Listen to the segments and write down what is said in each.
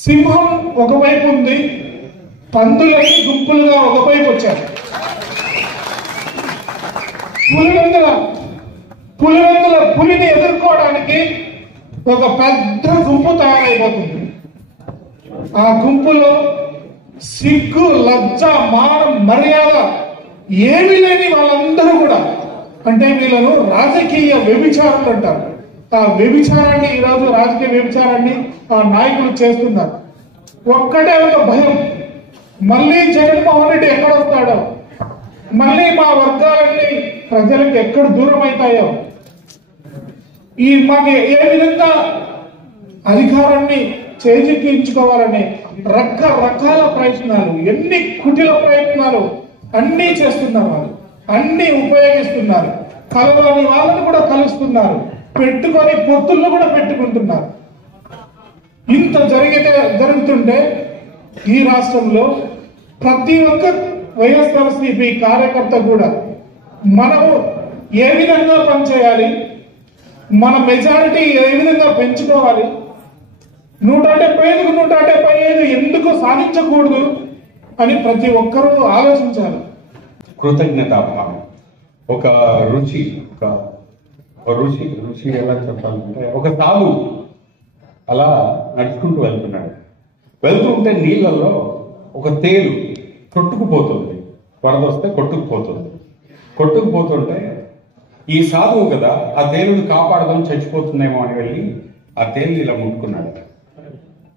సింహం ఒకవైపు ఉంది, పందులై గుంపులుగా ఒకవైపు వచ్చారు. పులిని ఎదుర్కోవడానికి ఒక పెద్ద గుంపు తయారైపోతుంది. ఆ గుంపులో సిగ్గు, లజ్జ, మానం, మర్యాద ఏమీ లేని వాళ్ళందరూ కూడా, అంటే వీళ్ళను రాజకీయ వ్యభిచారులు అంటారు. ఆ వ్యభిచారాన్ని, ఈరోజు రాజకీయ వ్యభిచారాన్ని ఆ నాయకులు చేస్తున్నారు. ఒక్కటే ఒక భయం, మళ్ళీ జగన్మోహన్ రెడ్డి ఎక్కడొస్తాడో, మళ్ళీ మా వర్గాలన్నీ ప్రజలకు ఎక్కడ దూరం అవుతాయో, మాకు ఏ విధంగా అధికారాన్ని చేజిక్కించుకోవాలని రకరకాల ప్రయత్నాలు, ఎన్ని కుటిల ప్రయత్నాలు అన్నీ చేస్తున్నారు. వాళ్ళు అన్ని ఉపయోగిస్తున్నారు. కలవని వాళ్ళని కూడా కలుస్తున్నారు, పెట్టుకొని పొత్తులను కూడా పెట్టుకుంటున్నారు. ఇంత జరుగుతుంటే ఈ రాష్ట్రంలో ప్రతి ఒక్క వైఎస్ఆర్సీపీ కార్యకర్త కూడా మనము ఏ విధంగా పనిచేయాలి, మన మెజారిటీ ఏ విధంగా పెంచుకోవాలి, 175కు 175 ఎందుకు సాధించకూడదు అని ప్రతి ఒక్కరూ ఆలోచించాలి. కృతజ్ఞతాభావం, ఒక రుచి ఎలా చెప్పాలంటే, ఒక సాగు అలా నడుచుకుంటూ వెళ్తుంటే నీళ్ళల్లో ఒక తేలు కొట్టుకుపోతుంది. వరద వస్తే కొట్టుకుపోతుంటే ఈ సాధువు కదా ఆ తేలుని కాపాడదాం, చచ్చిపోతుందేమో అని వెళ్ళి ఆ తేలిని ఇలా ముట్టుకున్నాడు.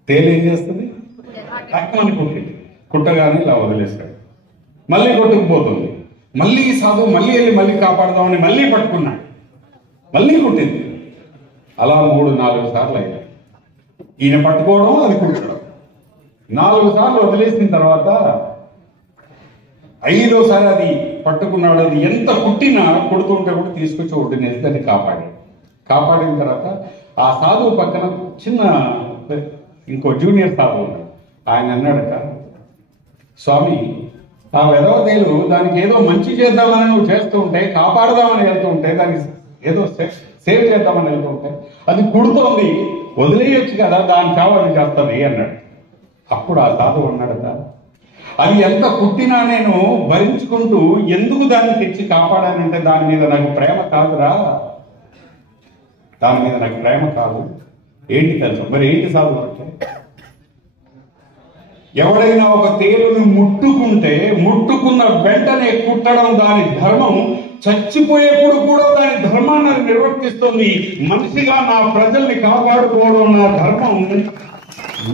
తేలు ఏం చేస్తుంది? తక్కువని కుట్టగానే ఇలా వదిలేశాడు. మళ్ళీ కొట్టుకుపోతుంది. మళ్ళీ ఈ సాధువు మళ్ళీ కాపాడదామని మళ్ళీ పట్టుకున్నాడు. మళ్ళీ కుట్టింది. అలా 3-4 సార్లు అయ్యాయి. ఈయన పట్టుకోవడం, అది కుట్టడం. 4 సార్లు వదిలేసిన తర్వాత 5వసారి అది పట్టుకున్నాడు. అది ఎంత కుడుతుంటే కూడా తీసుకొచ్చి ఒడ్డునేసి దాన్ని కాపాడిన తర్వాత ఆ సాధువు పక్కన చిన్న ఇంకో జూనియర్ సాధువు ఉన్నాడు. ఆయన అన్నాడట, స్వామి, ఆ వెధవతేలు దానికి ఏదో మంచి చేద్దామని నువ్వు చేస్తూ ఉంటే, కాపాడదామని వెళ్తూ ఉంటే, దానికి ఏదో సేవ్ చేద్దామని వెళ్తూ ఉంటే అది కుడుతోంది, వదిలేయొచ్చు కదా, దాని చావని చేస్తుంది అన్నాడు. అప్పుడు ఆ సాధువు అన్నాడట, అది ఎంత కుట్టినా నేను భరించుకుంటూ ఎందుకు దాన్ని తెచ్చి కాపాడానంటే దాని మీద నాకు ప్రేమ కాదురా, దాని మీద నాకు ప్రేమ కాదు. ఏంటి తెలుసు? మరి ఏంటి సాధువు అంటే, ఎవడైనా ఒక తేలుని ముట్టుకున్న వెంటనే కుట్టడం దాని ధర్మం, చచ్చిపోయేప్పుడు కూడా దాని ధర్మాన్ని నిర్వర్తిస్తుంది. మనిషిగా నా ప్రజల్ని కాపాడుకోవడం నా ధర్మం,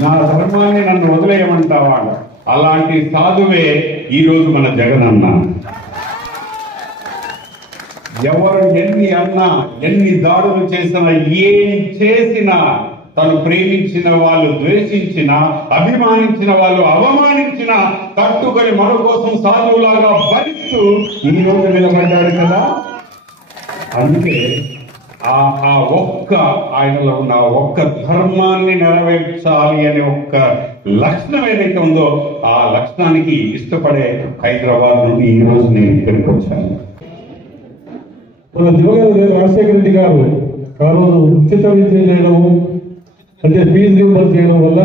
నా ధర్మాన్ని నన్ను వదిలేయమంటావా? అలాంటి సాధువే ఈరోజు మన జగన్ అన్న. ఎవరు ఎన్ని అన్నా, ఎన్ని దాడులు చేసినా, ఏం చేసినా, తను ప్రేమించిన వాళ్ళు ద్వేషించిన, అభిమానించిన వాళ్ళు అవమానించిన, తట్టుకొని మన కోసం సాధువులాగా భరిస్తూ ఈ రోజు నిలబడ్డాడు కదా. అందుకే ఆయనలో ఉన్న ఒక్క ధర్మాన్ని నెరవేర్చాలి అనే ఒక్క లక్షణం ఏదైతే ఉందో, ఆ లక్షణానికి ఇష్టపడే హైదరాబాద్ నుండి ఈ రోజు నేను ఇక్కడికి వచ్చాను. మన దివంగత రాజశేఖర రెడ్డి గారు ఆ రోజు ఉచిత విద్య చేయడము, అంటే ఫీజు రీంబర్స్ చేయడం వల్ల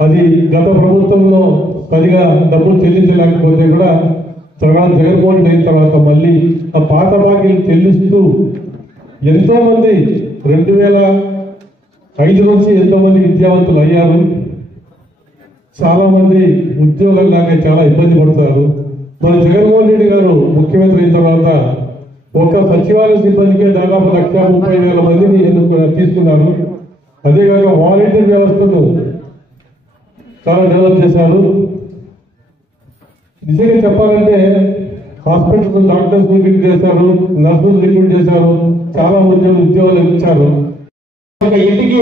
అది గత ప్రభుత్వంలో సరిగా డబ్బులు చెల్లించలేకపోతే కూడా జగన్మోహన్ అయిన తర్వాత మళ్ళీ ఆ పాత బాకీలు చెల్లిస్తూ ఎంతో మంది 2005 నుంచి ఎంతో మంది విద్యావంతులు అయ్యారు. చాలా మంది ఉద్యోగాలు లాగా చాలా ఇబ్బంది పడతారు. మన జగన్మోహన్ రెడ్డి గారు ముఖ్యమంత్రి అయిన తర్వాత ఒక సచివాలయ సిబ్బందికే దాదాపు 1,30,000 మందిని తీసుకున్నారు. అదేవిధంగా వాలంటీర్ వ్యవస్థను చాలా డెవలప్ చేశారు. నిజంగా చెప్పాలంటే హాస్పిటల్స్ డాక్టర్స్ రిక్రూట్ చేశారు, నర్సులు రిక్రూట్ చేశారు, చాలా ఉద్యోగాలు ఇచ్చారు. ఇంటికి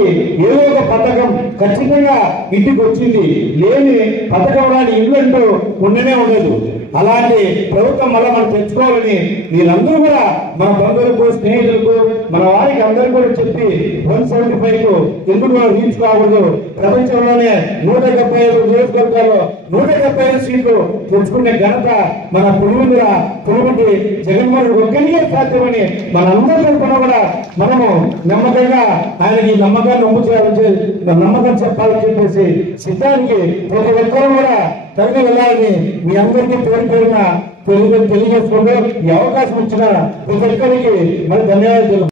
ఏదో ఒక పథకం ఖచ్చితంగా ఇంటికి వచ్చింది. లేని పథకం రాని ఇల్లు అంటూ ఉండనే ఉండదు. అలాంటి ప్రభుత్వం మళ్ళీ మనం తెచ్చుకోవాలని వీళ్ళందరూ కూడా మన బంధువులకు, స్నేహితులకు, మన వారికి అందరూ కూడా చెప్పి 175 ఎందుకు మనం రీచ్ కాకూడదు, ప్రపంచంలోనే 175 నియోజకవర్గాల్లో 175 సీట్లు తెచ్చుకునే ఘనత మన పులివెందుల జగన్మోహన్ ఒక్కరికే సాధ్యమని మనందరి తరపున కూడా మనము నమ్మకంగా ఆయనకి నమ్మకం చెప్పాలని చెప్పేసి సిద్ధానికి ప్రతి ఒక్కరూ కూడా తరలి వెళ్ళాలని మీ అందరికీ పేరున తెలియజేసుకుంటూ ఈ అవకాశం ఇచ్చిన ప్రతి ఒక్కరికి మరి ధన్యవాదాలు.